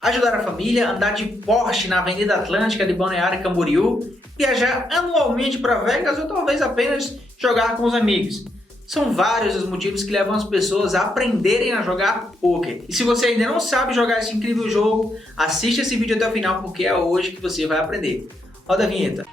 Ajudar a família, andar de Porsche na Avenida Atlântica de Balneário Camboriú, viajar anualmente para Vegas ou talvez apenas jogar com os amigos. São vários os motivos que levam as pessoas a aprenderem a jogar poker. E se você ainda não sabe jogar esse incrível jogo, assista esse vídeo até o final porque é hoje que você vai aprender. Roda a vinheta.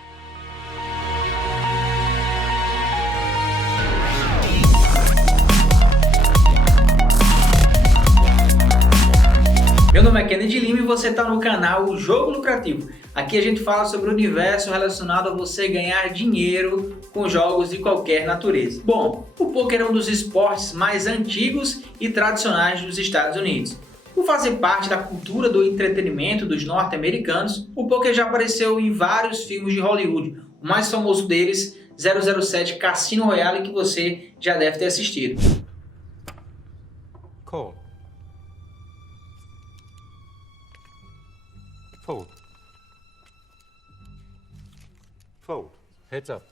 Meu nome é Kennedy Lima e você está no canal O Jogo Lucrativo. Aqui a gente fala sobre o universo relacionado a você ganhar dinheiro com jogos de qualquer natureza. Bom, o poker é um dos esportes mais antigos e tradicionais dos Estados Unidos. Por fazer parte da cultura do entretenimento dos norte-americanos, o poker já apareceu em vários filmes de Hollywood. O mais famoso deles, 007 Cassino Royale, que você já deve ter assistido. Call. Fold. Fold. Heads up.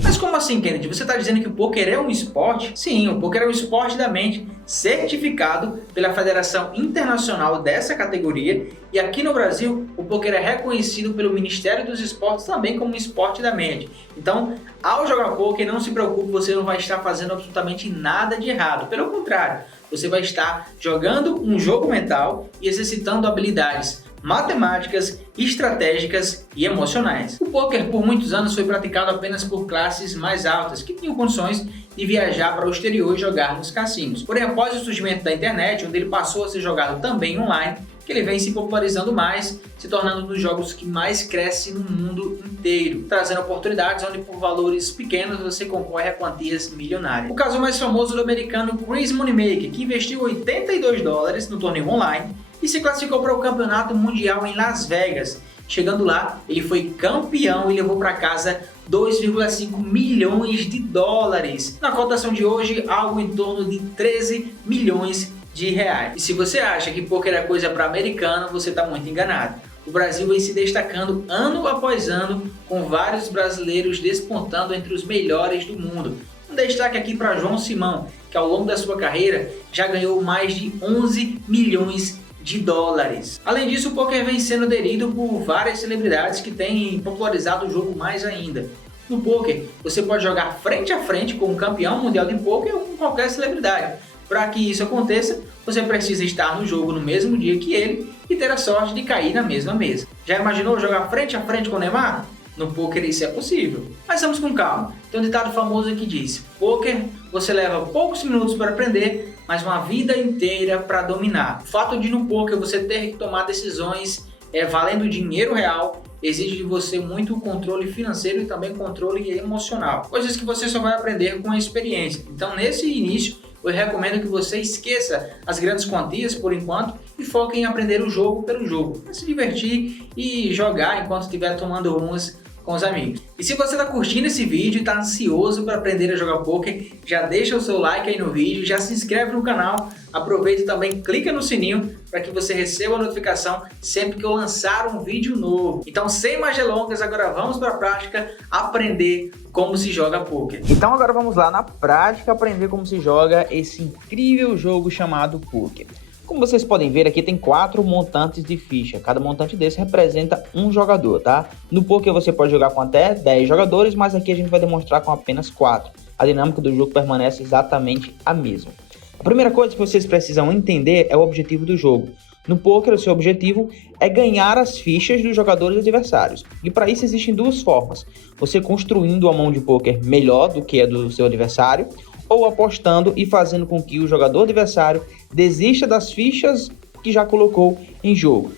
Mas como assim, Kennedy? Você está dizendo que o poker é um esporte? Sim, o poker é um esporte da mente, certificado pela Federação Internacional dessa categoria, e aqui no Brasil o poker é reconhecido pelo Ministério dos Esportes também como um esporte da mente. Então, ao jogar poker, não se preocupe, você não vai estar fazendo absolutamente nada de errado. Pelo contrário, você vai estar jogando um jogo mental e exercitando habilidades matemáticas, estratégicas e emocionais. O poker por muitos anos foi praticado apenas por classes mais altas, que tinham condições de viajar para o exterior e jogar nos cassinos. Porém, após o surgimento da internet, onde ele passou a ser jogado também online, que ele vem se popularizando mais, se tornando um dos jogos que mais cresce no mundo inteiro, trazendo oportunidades onde por valores pequenos você concorre a quantias milionárias. O caso mais famoso do americano Chris Moneymaker, que investiu $82 no torneio online e se classificou para o Campeonato Mundial em Las Vegas. Chegando lá, ele foi campeão e levou para casa $2,5 milhões. Na cotação de hoje, algo em torno de 13 milhões de reais. E se você acha que poker é coisa para americano, você está muito enganado. O Brasil vem se destacando ano após ano, com vários brasileiros despontando entre os melhores do mundo. Um destaque aqui para João Simão, que ao longo da sua carreira já ganhou mais de 11 milhões de dólares. Além disso, o poker vem sendo aderido por várias celebridades que têm popularizado o jogo mais ainda. No poker, você pode jogar frente a frente com um campeão mundial de poker ou com qualquer celebridade. Para que isso aconteça, você precisa estar no jogo no mesmo dia que ele e ter a sorte de cair na mesma mesa. Já imaginou jogar frente a frente com o Neymar? No poker isso é possível. Mas vamos com calma. Tem um ditado famoso que diz: poker você leva poucos minutos para aprender, mas uma vida inteira para dominar. O fato de no poker você ter que tomar decisões valendo dinheiro real exige de você muito controle financeiro e também controle emocional. Coisas que você só vai aprender com a experiência. Então, nesse início, eu recomendo que você esqueça as grandes quantias por enquanto e foque em aprender o jogo pelo jogo, se divertir e jogar enquanto estiver tomando umas com os amigos. E se você está curtindo esse vídeo e está ansioso para aprender a jogar poker, já deixa o seu like aí no vídeo, já se inscreve no canal, aproveita e também clica no sininho para que você receba a notificação sempre que eu lançar um vídeo novo. Então, sem mais delongas, agora vamos para a prática aprender como se joga poker. Então agora vamos lá na prática aprender como se joga esse incrível jogo chamado poker. Como vocês podem ver, aqui tem 4 montantes de ficha. Cada montante desse representa um jogador, tá? No poker você pode jogar com até 10 jogadores, mas aqui a gente vai demonstrar com apenas 4. A dinâmica do jogo permanece exatamente a mesma. A primeira coisa que vocês precisam entender é o objetivo do jogo. No poker, o seu objetivo é ganhar as fichas dos jogadores adversários. E para isso existem duas formas. Você construindo uma mão de poker melhor do que a do seu adversário, ou apostando e fazendo com que o jogador adversário desista das fichas que já colocou em jogo.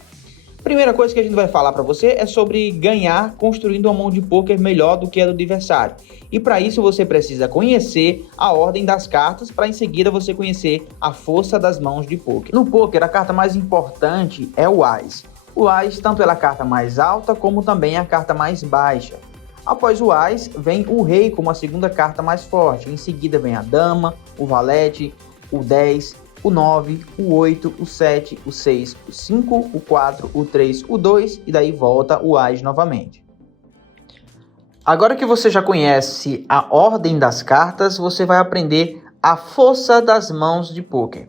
Primeira coisa que a gente vai falar para você é sobre ganhar construindo uma mão de poker melhor do que a do adversário. E para isso você precisa conhecer a ordem das cartas para em seguida você conhecer a força das mãos de poker. No poker, a carta mais importante é o Ás. O Ás tanto é a carta mais alta como também a carta mais baixa. Após o Ás, vem o Rei como a segunda carta mais forte. Em seguida vem a Dama, o Valete, o 10, o 9, o 8, o 7, o 6, o 5, o 4, o 3, o 2 e daí volta o Ás novamente. Agora que você já conhece a ordem das cartas, você vai aprender a força das mãos de poker.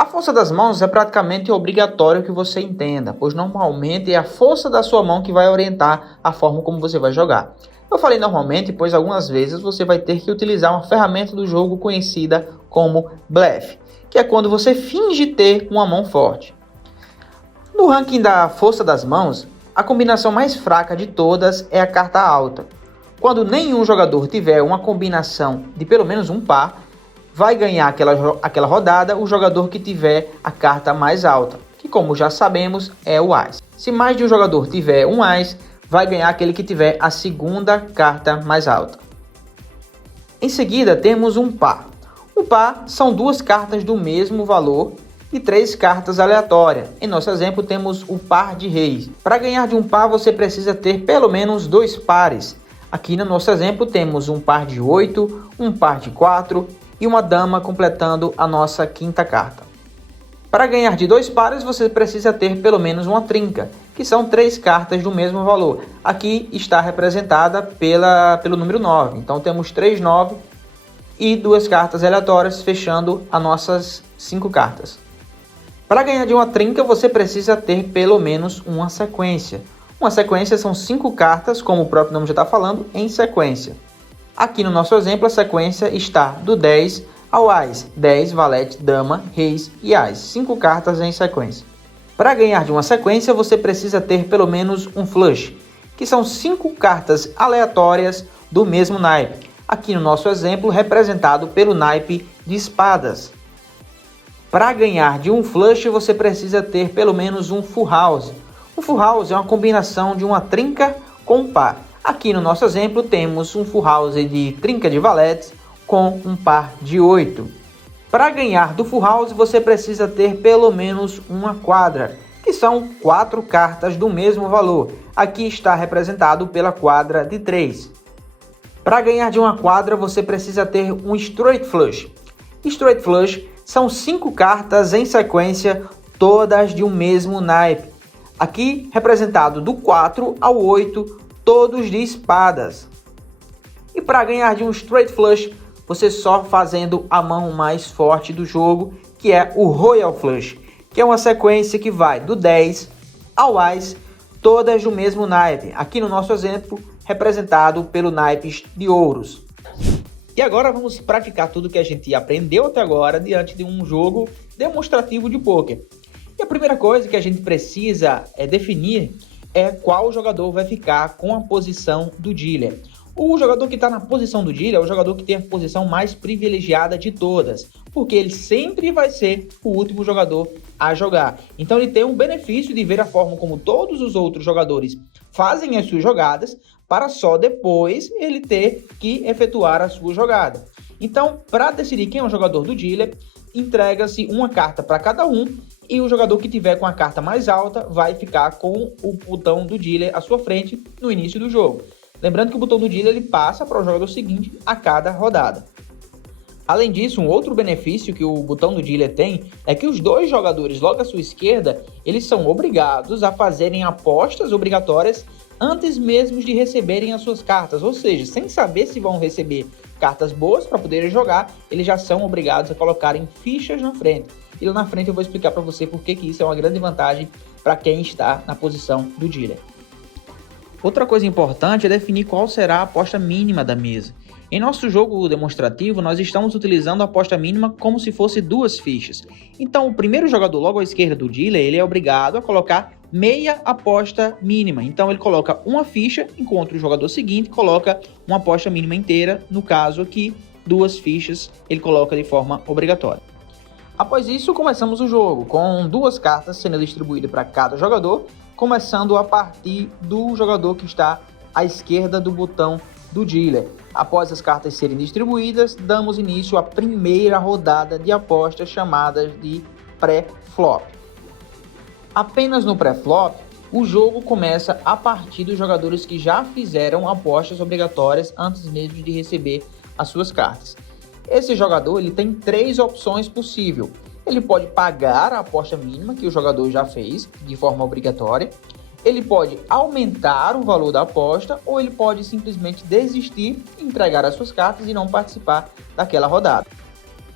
A força das mãos é praticamente obrigatório que você entenda, pois normalmente é a força da sua mão que vai orientar a forma como você vai jogar. Eu falei normalmente, pois algumas vezes você vai ter que utilizar uma ferramenta do jogo conhecida como blefe, que é quando você finge ter uma mão forte. No ranking da força das mãos, a combinação mais fraca de todas é a carta alta. Quando nenhum jogador tiver uma combinação de pelo menos um par, vai ganhar aquela rodada o jogador que tiver a carta mais alta, que como já sabemos é o Ás. Se mais de um jogador tiver um Ás, vai ganhar aquele que tiver a segunda carta mais alta. Em seguida temos um par. O par são duas cartas do mesmo valor e 3 cartas aleatórias. Em nosso exemplo temos o par de reis. Para ganhar de um par você precisa ter pelo menos 2 pares. Aqui no nosso exemplo temos um par de 8, um par de 4 e uma dama completando a nossa quinta carta. Para ganhar de 2 pares você precisa ter pelo menos uma trinca, que são 3 cartas do mesmo valor. Aqui está representada pelo número 9. Então temos 3 9 e 2 cartas aleatórias fechando as nossas 5 cartas. Para ganhar de uma trinca você precisa ter pelo menos uma sequência. Uma sequência são 5 cartas, como o próprio nome já está falando, em sequência. Aqui no nosso exemplo a sequência está do 10 ao Ás. 10, valete, dama, reis e Ás. 5 cartas em sequência. Para ganhar de uma sequência você precisa ter pelo menos um flush, que são 5 cartas aleatórias do mesmo naipe. Aqui no nosso exemplo representado pelo naipe de espadas. Para ganhar de um flush você precisa ter pelo menos um full house. O full house é uma combinação de uma trinca com um par. Aqui no nosso exemplo temos um full house de trinca de valetes com um par de 8. Para ganhar do full house você precisa ter pelo menos uma quadra, que são 4 cartas do mesmo valor. Aqui está representado pela quadra de 3. Para ganhar de uma quadra você precisa ter um straight flush. Straight flush são 5 cartas em sequência, todas de um mesmo naipe. Aqui representado do 4 ao 8, todos de espadas. E para ganhar de um straight flush, você só fazendo a mão mais forte do jogo, que é o Royal Flush, que é uma sequência que vai do 10 ao Ás, todas do mesmo naipe. Aqui no nosso exemplo, representado pelo naipes de ouros. E agora vamos praticar tudo que a gente aprendeu até agora diante de um jogo demonstrativo de pôquer. E a primeira coisa que a gente precisa definir é qual jogador vai ficar com a posição do dealer. O jogador que está na posição do dealer é o jogador que tem a posição mais privilegiada de todas, porque ele sempre vai ser o último jogador a jogar. Então ele tem um benefício de ver a forma como todos os outros jogadores fazem as suas jogadas, para só depois ele ter que efetuar a sua jogada. Então, para decidir quem é o jogador do dealer, entrega-se uma carta para cada um, e o jogador que tiver com a carta mais alta vai ficar com o botão do dealer à sua frente no início do jogo. Lembrando que o botão do dealer ele passa para o jogador seguinte a cada rodada. Além disso, um outro benefício que o botão do dealer tem é que os dois jogadores logo à sua esquerda, eles são obrigados a fazerem apostas obrigatórias antes mesmo de receberem as suas cartas, ou seja, sem saber se vão receber cartas boas para poderem jogar, eles já são obrigados a colocarem fichas na frente. E lá na frente eu vou explicar para você por que isso é uma grande vantagem para quem está na posição do dealer. Outra coisa importante é definir qual será a aposta mínima da mesa. Em nosso jogo demonstrativo, nós estamos utilizando a aposta mínima como se fosse 2 fichas. Então, o primeiro jogador logo à esquerda do dealer, ele é obrigado a colocar meia aposta mínima. Então, ele coloca uma ficha, enquanto o jogador seguinte coloca uma aposta mínima inteira. No caso aqui, 2 fichas, ele coloca de forma obrigatória. Após isso, começamos o jogo, com 2 cartas sendo distribuídas para cada jogador, começando a partir do jogador que está à esquerda do botão do dealer. Após as cartas serem distribuídas, damos início à primeira rodada de apostas chamadas de pré-flop. Apenas no pré-flop, o jogo começa a partir dos jogadores que já fizeram apostas obrigatórias antes mesmo de receber as suas cartas. Esse jogador ele tem 3 opções possíveis. Ele pode pagar a aposta mínima que o jogador já fez de forma obrigatória. Ele pode aumentar o valor da aposta ou ele pode simplesmente desistir, entregar as suas cartas e não participar daquela rodada.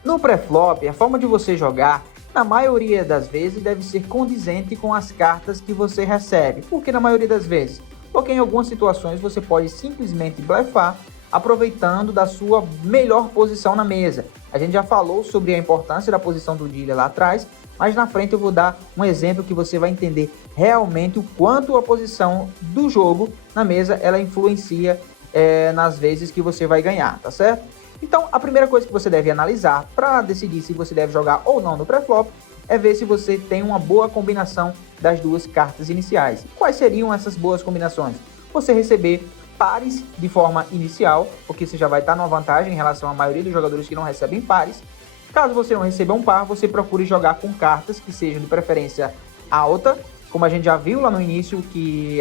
No pré-flop, a forma de você jogar na maioria das vezes deve ser condizente com as cartas que você recebe. Por que na maioria das vezes? Porque em algumas situações você pode simplesmente blefar, aproveitando da sua melhor posição na mesa. A gente já falou sobre a importância da posição do dealer lá atrás, mas na frente eu vou dar um exemplo que você vai entender realmente o quanto a posição do jogo na mesa ela influencia nas vezes que você vai ganhar, tá certo? Então, a primeira coisa que você deve analisar para decidir se você deve jogar ou não no pré-flop é ver se você tem uma boa combinação das duas cartas iniciais. Quais seriam essas boas combinações? Você receber pares de forma inicial, porque você já vai estar numa vantagem em relação à maioria dos jogadores que não recebem pares. Caso você não receba um par, você procure jogar com cartas que sejam de preferência alta, como a gente já viu lá no início, que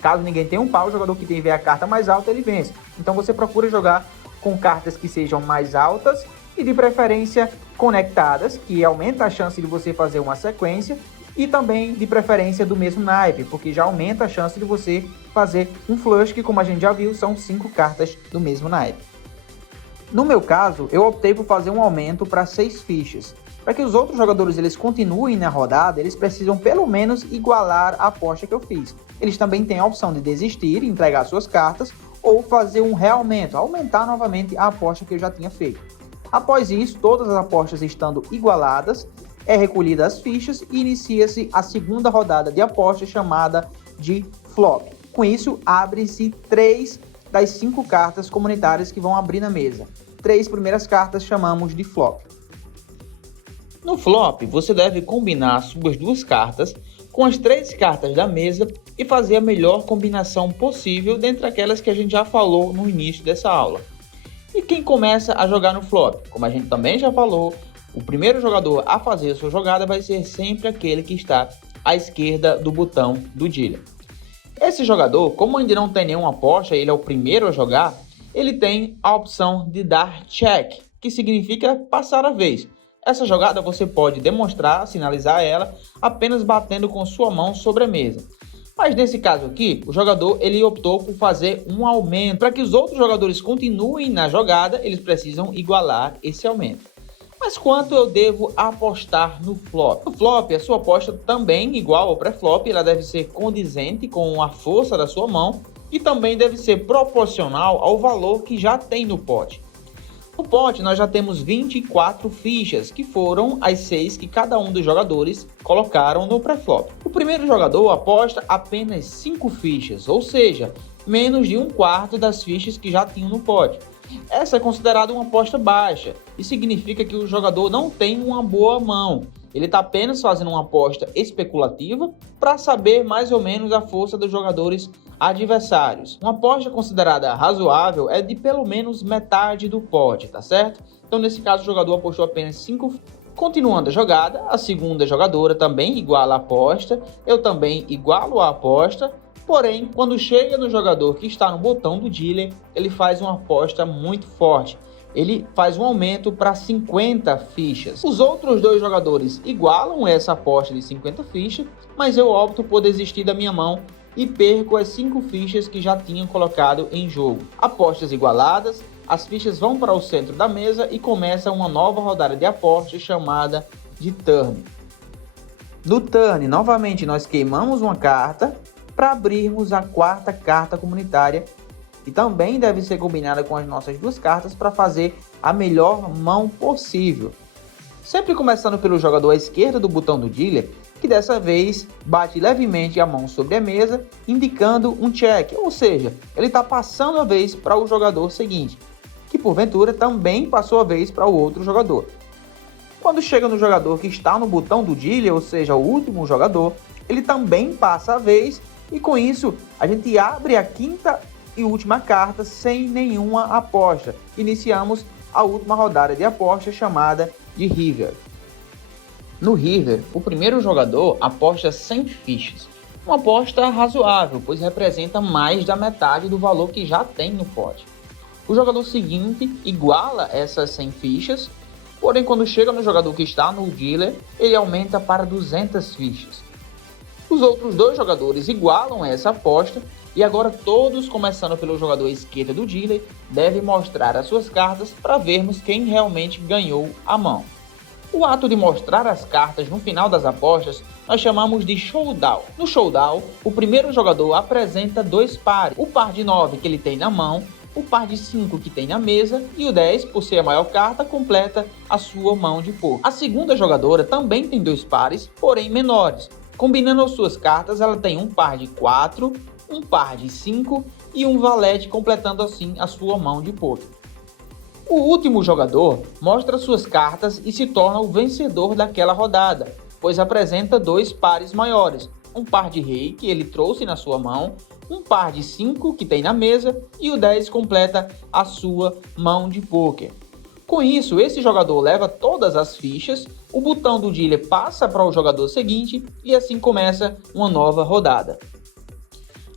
caso ninguém tenha um par, o jogador que tiver a carta mais alta, ele vence. Então você procura jogar com cartas que sejam mais altas e de preferência conectadas, que aumenta a chance de você fazer uma sequência, e também de preferência do mesmo naipe, porque já aumenta a chance de você fazer um flush, que como a gente já viu, são 5 cartas do mesmo naipe. No meu caso, eu optei por fazer um aumento para 6 fichas. Para que os outros jogadores eles continuem na rodada, eles precisam pelo menos igualar a aposta que eu fiz. Eles também têm a opção de desistir, entregar suas cartas, ou fazer um realmente, aumentar novamente a aposta que eu já tinha feito. Após isso, todas as apostas estando igualadas, é recolhida as fichas e inicia-se a segunda rodada de aposta chamada de flop. Com isso, abre-se 3 das 5 cartas comunitárias que vão abrir na mesa. 3 primeiras cartas chamamos de flop. No flop, você deve combinar as suas 2 cartas com as 3 cartas da mesa e fazer a melhor combinação possível dentre aquelas que a gente já falou no início dessa aula. E quem começa a jogar no flop? Como a gente também já falou, o primeiro jogador a fazer a sua jogada vai ser sempre aquele que está à esquerda do botão do dealer. Esse jogador, como ainda não tem nenhuma aposta, ele é o primeiro a jogar, ele tem a opção de dar check, que significa passar a vez. Essa jogada você pode demonstrar, sinalizar ela, apenas batendo com sua mão sobre a mesa. Mas nesse caso aqui, o jogador ele optou por fazer um aumento. Para que os outros jogadores continuem na jogada, eles precisam igualar esse aumento. Mas quanto eu devo apostar no flop? No flop, a sua aposta também, igual ao pré-flop, ela deve ser condizente com a força da sua mão e também deve ser proporcional ao valor que já tem no pote. No pote, nós já temos 24 fichas, que foram as 6 que cada um dos jogadores colocaram no pré-flop. O primeiro jogador aposta apenas 5 fichas, ou seja, menos de 1/4 das fichas que já tinham no pote. Essa é considerada uma aposta baixa e significa que o jogador não tem uma boa mão. Ele está apenas fazendo uma aposta especulativa para saber mais ou menos a força dos jogadores adversários. Uma aposta considerada razoável é de pelo menos metade do pote, tá certo? Então nesse caso o jogador apostou apenas 5. Continuando a jogada, a segunda jogadora também iguala a aposta, eu também igualo a aposta. Porém, quando chega no jogador que está no botão do dealer, ele faz uma aposta muito forte. Ele faz um aumento para 50 fichas. Os outros 2 jogadores igualam essa aposta de 50 fichas, mas eu opto por desistir da minha mão e perco as 5 fichas que já tinham colocado em jogo. Apostas igualadas, as fichas vão para o centro da mesa e começa uma nova rodada de apostas chamada de turn. No turn, novamente nós queimamos uma carta para abrirmos a 4ª carta comunitária, que também deve ser combinada com as nossas 2 cartas para fazer a melhor mão possível. Sempre começando pelo jogador à esquerda do botão do dealer, que dessa vez bate levemente a mão sobre a mesa, indicando um check, ou seja, ele está passando a vez para o jogador seguinte, que porventura também passou a vez para o outro jogador. Quando chega no jogador que está no botão do dealer, ou seja, o último jogador, ele também passa a vez. E com isso, a gente abre a 5ª e última carta sem nenhuma aposta. Iniciamos a última rodada de aposta chamada de River. No River, o primeiro jogador aposta 100 fichas. Uma aposta razoável, pois representa mais da metade do valor que já tem no pote. O jogador seguinte iguala essas 100 fichas, porém quando chega no jogador que está no dealer, ele aumenta para 200 fichas. Os outros 2 jogadores igualam essa aposta e agora todos, começando pelo jogador esquerdo do dealer, devem mostrar as suas cartas para vermos quem realmente ganhou a mão. O ato de mostrar as cartas no final das apostas nós chamamos de showdown. No showdown, o primeiro jogador apresenta 2 pares, o par de 9 que ele tem na mão, o par de 5 que tem na mesa e o 10, por ser a maior carta, completa a sua mão de poker. A segunda jogadora também tem 2 pares, porém menores. Combinando as suas cartas, ela tem um par de 4, um par de 5 e um valete, completando assim a sua mão de poker. O último jogador mostra suas cartas e se torna o vencedor daquela rodada, pois apresenta 2 pares maiores, um par de rei que ele trouxe na sua mão, um par de 5 que tem na mesa e o 10 completa a sua mão de pôquer. Com isso, esse jogador leva todas as fichas, o botão do dealer passa para o jogador seguinte e assim começa uma nova rodada.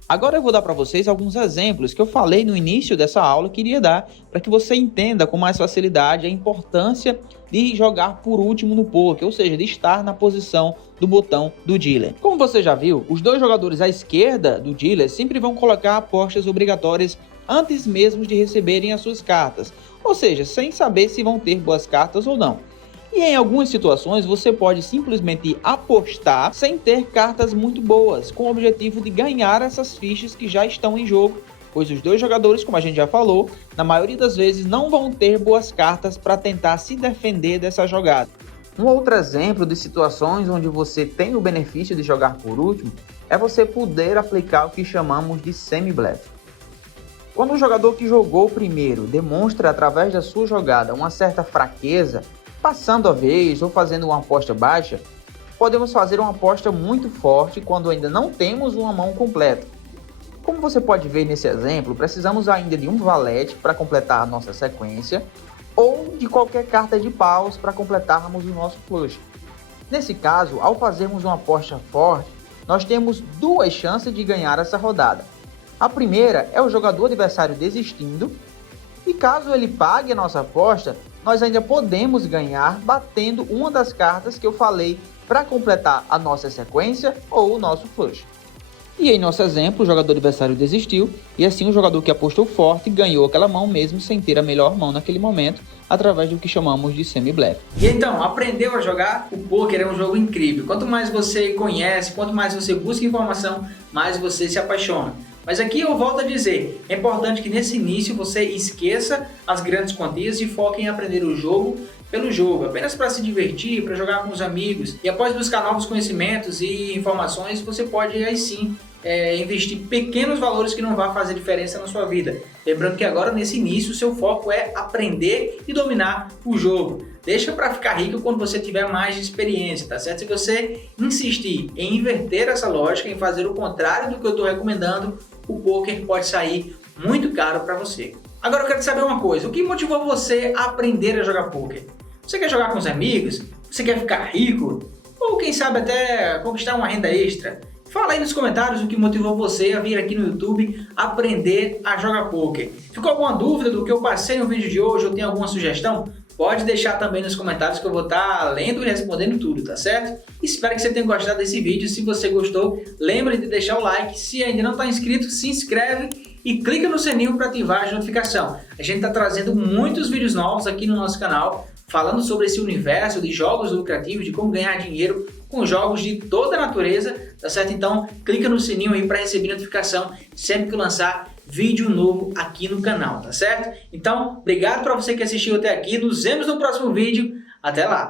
Agora eu vou dar para vocês alguns exemplos que eu falei no início dessa aula que iria dar para que você entenda com mais facilidade a importância de jogar por último no poker, ou seja, de estar na posição do botão do dealer. Como você já viu, os 2 jogadores à esquerda do dealer sempre vão colocar apostas obrigatórias antes mesmo de receberem as suas cartas, ou seja, sem saber se vão ter boas cartas ou não. E em algumas situações você pode simplesmente apostar sem ter cartas muito boas, com o objetivo de ganhar essas fichas que já estão em jogo, pois os 2 jogadores, como a gente já falou, na maioria das vezes não vão ter boas cartas para tentar se defender dessa jogada. Um outro exemplo de situações onde você tem o benefício de jogar por último é você poder aplicar o que chamamos de semi-bluff. Quando o jogador que jogou primeiro demonstra através da sua jogada uma certa fraqueza, passando a vez ou fazendo uma aposta baixa, podemos fazer uma aposta muito forte quando ainda não temos uma mão completa. Como você pode ver nesse exemplo, precisamos ainda de um valete para completar a nossa sequência ou de qualquer carta de paus para completarmos o nosso flush. Nesse caso, ao fazermos uma aposta forte, nós temos 2 chances de ganhar essa rodada. A primeira é o jogador adversário desistindo e caso ele pague a nossa aposta, nós ainda podemos ganhar batendo uma das cartas que eu falei para completar a nossa sequência ou o nosso flush. E em nosso exemplo, o jogador adversário desistiu e assim o jogador que apostou forte ganhou aquela mão mesmo sem ter a melhor mão naquele momento, através do que chamamos de semi-bluff. E então, aprendeu a jogar? O poker é um jogo incrível. Quanto mais você conhece, quanto mais você busca informação, mais você se apaixona. Mas aqui eu volto a dizer, é importante que nesse início você esqueça as grandes quantias e foque em aprender o jogo pelo jogo, apenas para se divertir, para jogar com os amigos. E após buscar novos conhecimentos e informações, você pode aí sim investir pequenos valores que não vão fazer diferença na sua vida. Lembrando que agora nesse início o seu foco é aprender e dominar o jogo. Deixa para ficar rico quando você tiver mais experiência, tá certo? Se você insistir em inverter essa lógica, em fazer o contrário do que eu estou recomendando, o poker pode sair muito caro para você. Agora eu quero saber uma coisa, o que motivou você a aprender a jogar poker? Você quer jogar com os amigos? Você quer ficar rico? Ou quem sabe até conquistar uma renda extra? Fala aí nos comentários o que motivou você a vir aqui no YouTube aprender a jogar poker. Ficou alguma dúvida do que eu passei no vídeo de hoje ou tem alguma sugestão? Pode deixar também nos comentários que eu vou estar lendo e respondendo tudo, tá certo? Espero que você tenha gostado desse vídeo. Se você gostou, lembre de deixar o like. Se ainda não está inscrito, se inscreve e clica no sininho para ativar a notificação. A gente está trazendo muitos vídeos novos aqui no nosso canal, falando sobre esse universo de jogos lucrativos, de como ganhar dinheiro com jogos de toda a natureza, tá certo? Então, clica no sininho aí para receber notificação sempre que eu lançar vídeo novo aqui no canal, tá certo? Então, obrigado para você que assistiu até aqui, nos vemos no próximo vídeo, até lá!